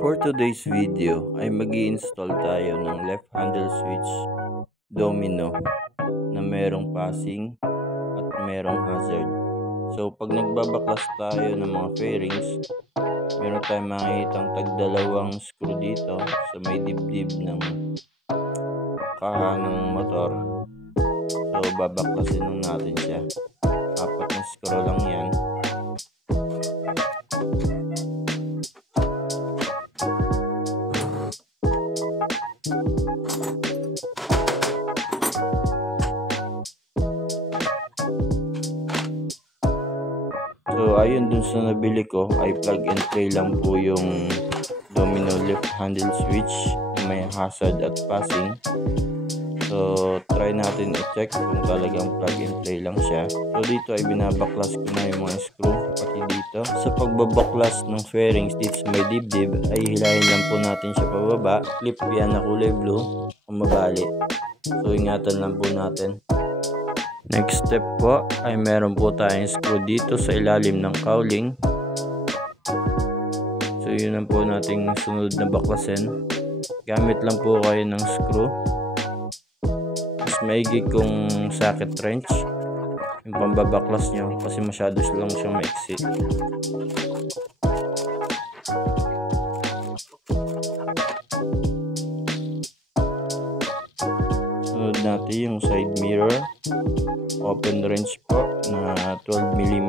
For today's video ay mag-i-install tayo ng left handle switch domino na merong passing at merong hazard. So pag nagbabaklas tayo ng mga fairings, meron tayong makikitang tagdalawang screw dito sa may dibdib ng kaha ng motor. So babaklasin lang natin siya. 4 na screw lang yan. So ayun, dun sa nabili ko ay plug and play lang po yung domino left handle switch, may hazard at passing. So try natin i-check kung talagang plug and play lang siya. So dito ay binabaklas ko na yung mga screw pati dito. Sa pagbabaklas ng fairings dito sa may dibdib ay hilahin lang po natin siya pababa. Clip yan na kulay blue kung mabali. So ingatan lang po natin. Next step po ay meron po tayong screw dito sa ilalim ng cowling. So yun lang po nating sunod na baklasin. Gamit lang po kayo ng screw. Mas maigi kung socket wrench yung pambabaklas nyo kasi masyado lang siyang maiksi. Sunod natin yung side mirror. Open range po na 12mm.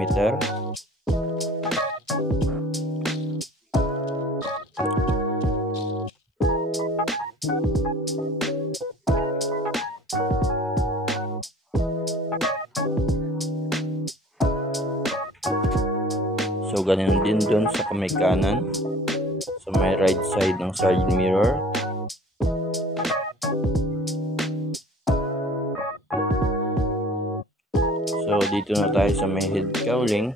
So ganun din doon sa kamay kanan, sa may right side ng side mirror. So dito na tayo sa may head cowling.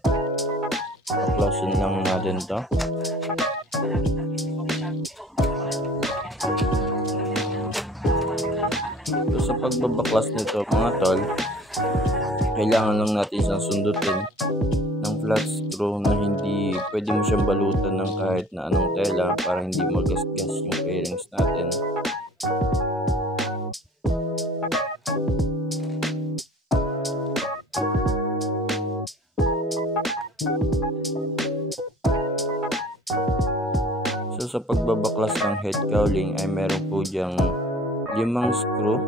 Baklasin lang natin to. So sa pagbabaklas nito mga tol, kailangan lang natin siyang sundutin ng flat screw na hindi pwede mo siyang balutan ng kahit na anong tela para hindi magasgas yung fairings natin. So sa pagbabaklas ng head cowling ay meron po diyang 5 screw.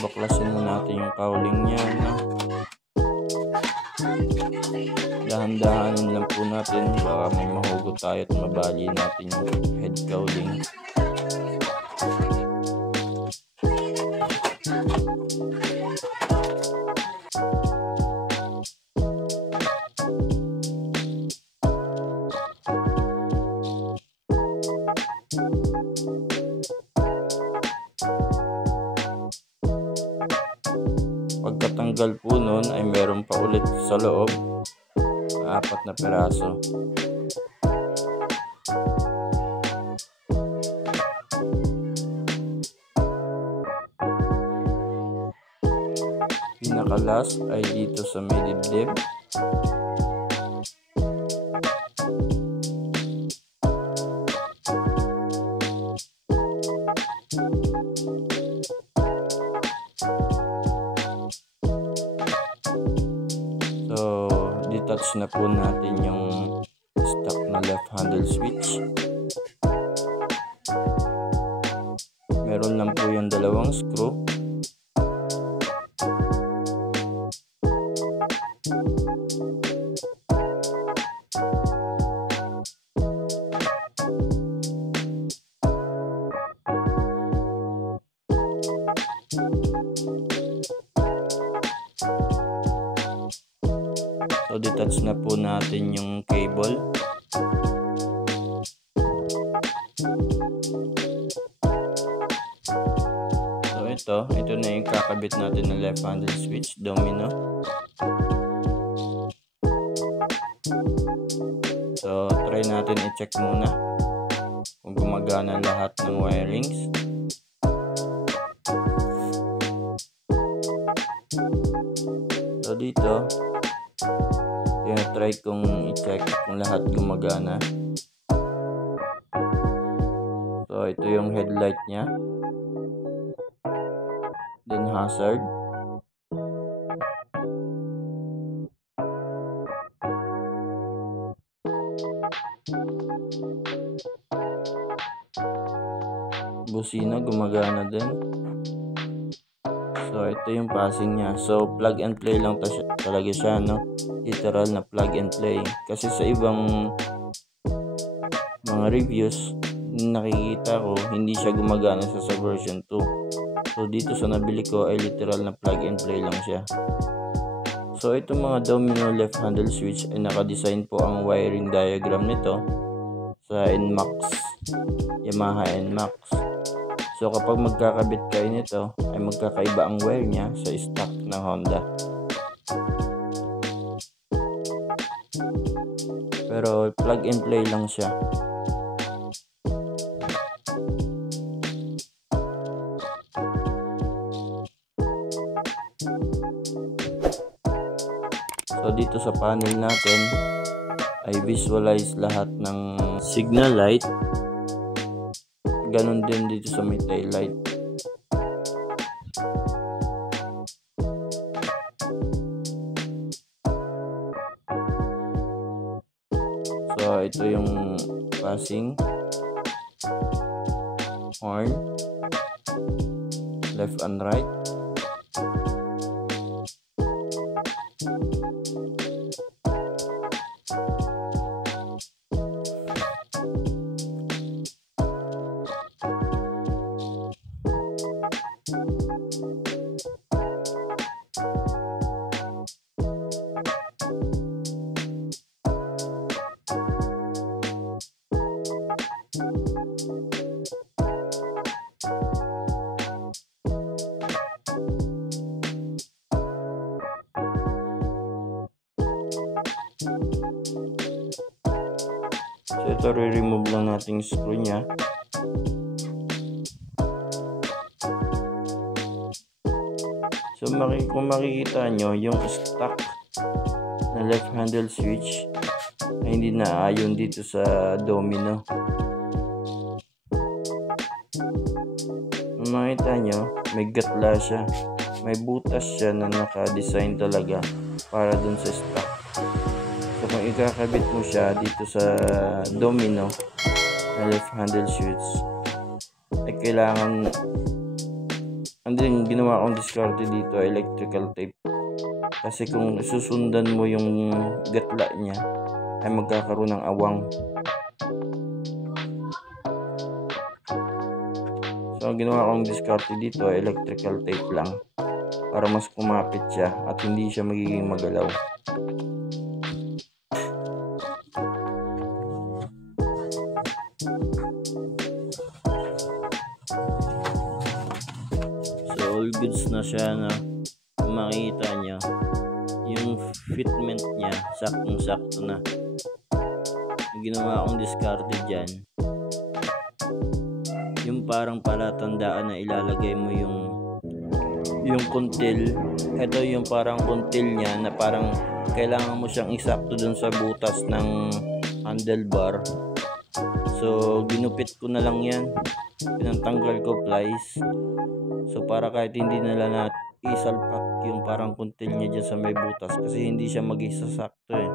Baklasin na natin yung cowling niya, no? Dahan-dahanin lang po natin baka may mahugot tayo at mabali natin yung head cowling. Pagkatanggal po nun ay meron pa ulit sa loob 4 na piraso. Pinaka-last ay dito sa may dibdib. So, detach na po natin yung stock na left handle switch. Meron lang po yung 2 screw. detach na po natin yung cable. So ito na yung kakabit natin na left handle switch domino. So try natin i-check muna kung gumagana lahat ng wirings. So dito try kong i-check kung lahat gumagana. So ito yung headlight nya, then hazard, busina gumagana din. So ito yung passing nya. So plug and play lang talaga siya, no? Literal na plug and play. Kasi sa ibang mga reviews nakikita ko hindi siya gumagana sa version 2. So dito sa nabili ko ay literal na plug and play lang siya. So itong mga domino left handle switch ay nakadesign po ang wiring diagram nito sa NMAX, Yamaha NMAX. So kapag magkakabit kayo nito ay magkakaiba ang wire niya sa stock ng Honda. Pero plug and play lang siya. So dito sa panel natin ay visualize lahat ng signal light. Ganon din dito sa may tail light. So ito yung passing, horn, left and right. So ito re-remove lang natin yung screw nya. So kung makikita nyo yung stock na left handle switch ay hindi na ayon dito sa domino. Kung makita nyo may gatla siya, may butas siya na naka-design talaga para dun sa stock. So kung ikakabit mo siya dito sa domino na left handle switch ay kailangan, andun ginawa kong diskarte dito electrical tape, kasi kung susundan mo yung gatla niya ay magkakaroon ng awang. So ang ginawa kong diskarte dito ay electrical tape lang para mas kumapit siya at hindi siya magiging magalaw. So all goods na siya, na makikita nyo yung fitment niya saktong sakto na. Yung ginawa akong diskarte dyan, yung parang palatandaan na ilalagay mo yung kuntil. Ito yung parang kuntil niya na parang kailangan mo siyang isakto dun sa butas ng handlebar. So ginupit ko na lang yan, pinantanggal ko plies. So para kahit hindi nila na isalpak yung parang kuntil niya dyan sa may butas, kasi hindi siya mag-isasakto eh.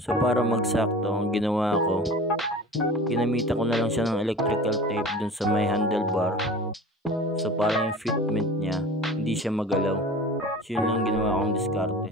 So para magsakto, ang ginawa ko, ginamitan ko na lang siya ng electrical tape dun sa may handlebar. So para yung fitment niya hindi siya magalaw. So yun lang ginawa akong diskarte.